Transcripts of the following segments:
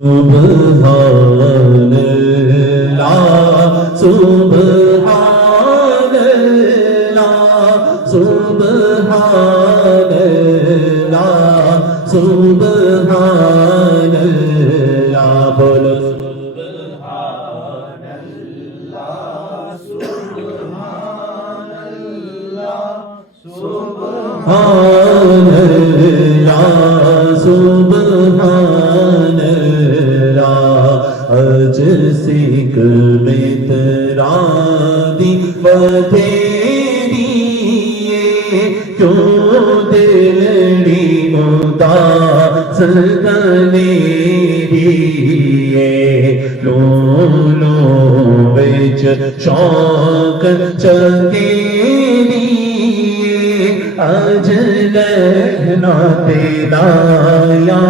سبحان اللہ سبحان اللہ سبحان اللہ سبحان اللہ بولو سبحان اللہ سبحان اللہ سبحان اللہ سبحان اج سکھ میں ترا دی بدھیری کیوں دلڑی اداس دلیری لو لو وچ شوق چکیری اج لہنا تیرا یا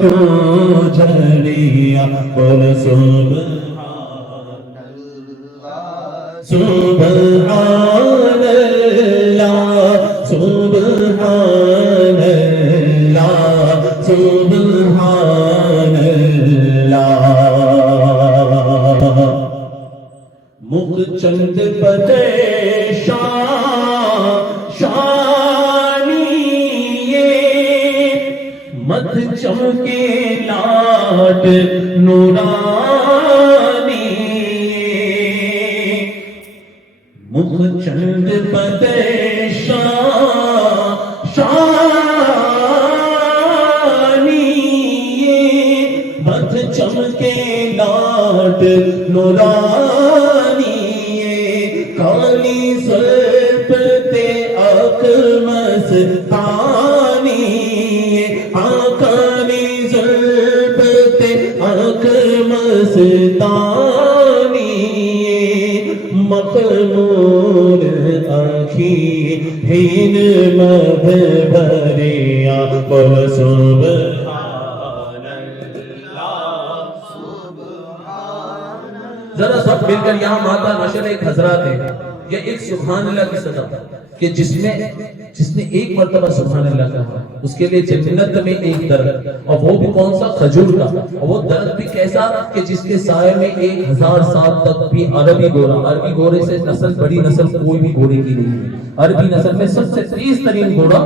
کیوں جھڑیا بول سبحان اللہ سبحان اللہ سبحان اللہ سبحان اللہ مکھ چند مت چمکے لاٹ نورانی مکھ چند شانی مت چمکے لاٹ نورانی کالی سرپ تے اک مستانی آکانی ضرب تے اک مستانی مقمور آنکھی ہین مبھریا بول سبحان اللہ سبحان اللہ ذرا سب مل کر یہاں ماتا ماشاءاللہ ایک حضرات ہے یہ ایک سبحان اللہ کی صدا کہ جس نے ایک مرتبہ سبحان اللہ کہا اس کے لیے جنت میں ایک درخت اور وہ بھی کون سا کھجور کا اور وہ درخت بھی کیسا کہ جس کے سائے میں 1000 سال تک بھی عربی گھوڑے سے نسل بڑی نسل کوئی بھی گھوڑے کی نہیں ہے عربی نسل میں سب سے تیز ترین گھوڑا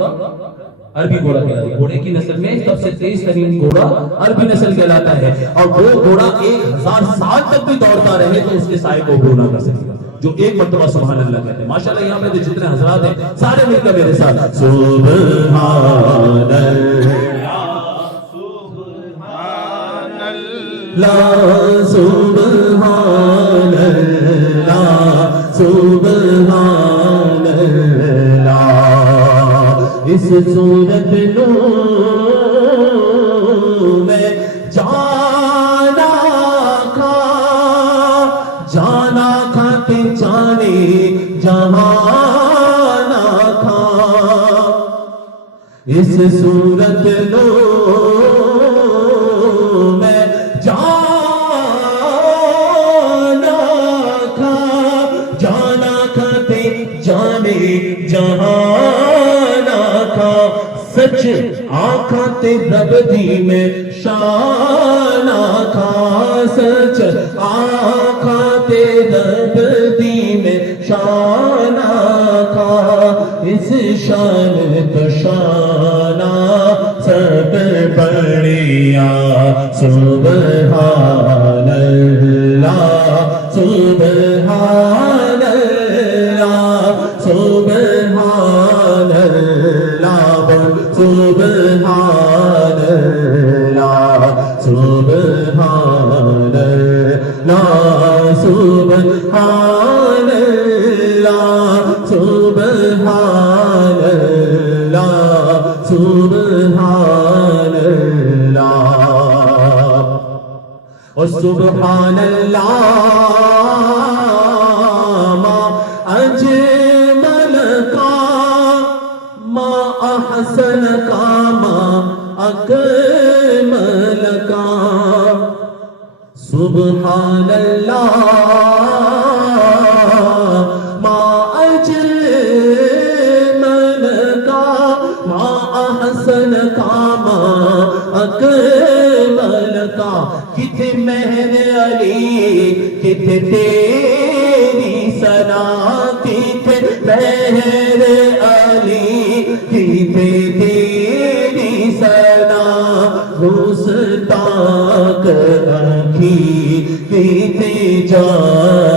عربی گھوڑا کہلاتا ہے گھوڑے کی نسل میں سب سے تیز ترین گھوڑا عربی نسل کہلاتا ہے اور وہ گھوڑا 1000 سال تک بھی دوڑتا رہے تو اس کے سائے کو گھوڑا کر سکے گا جو ایک مرتبہ سبحان اللہ کہتے ہیں ماشاءاللہ یہاں پہ جتنے حضرات ہیں سارے مل کر میرے ساتھ سبحان اللہ سبحان اللہ سبحان اللہ اس صورت نو میں جانا کھا تے جانے جہانا کھا اس صورت نو میں جانا کھاتے جانے جہانا کھا سچ آنکھاں تے رب دی میں شانا کھا سچ آنکھاں تے رب دی میں شانا کھا اس شان تو شانہ سب بڑھیا سبحان اللہ سبحان اللہ سبحان اللہ سبحان اللہ سبحان اللہ سبحان اللہ سبحان اللہ سبحان اللہ اور سبحان اللہ ما اجمل کا ما احسن کا ما اکمل کا سبحان اللہ ما اجمل کا ما احسن کا ما اکمل کا کتنے مہر علی کتنے تیری ثنا کتنے مہر علی کتنے تیری ثنا گستاخ اکھی کتنے جان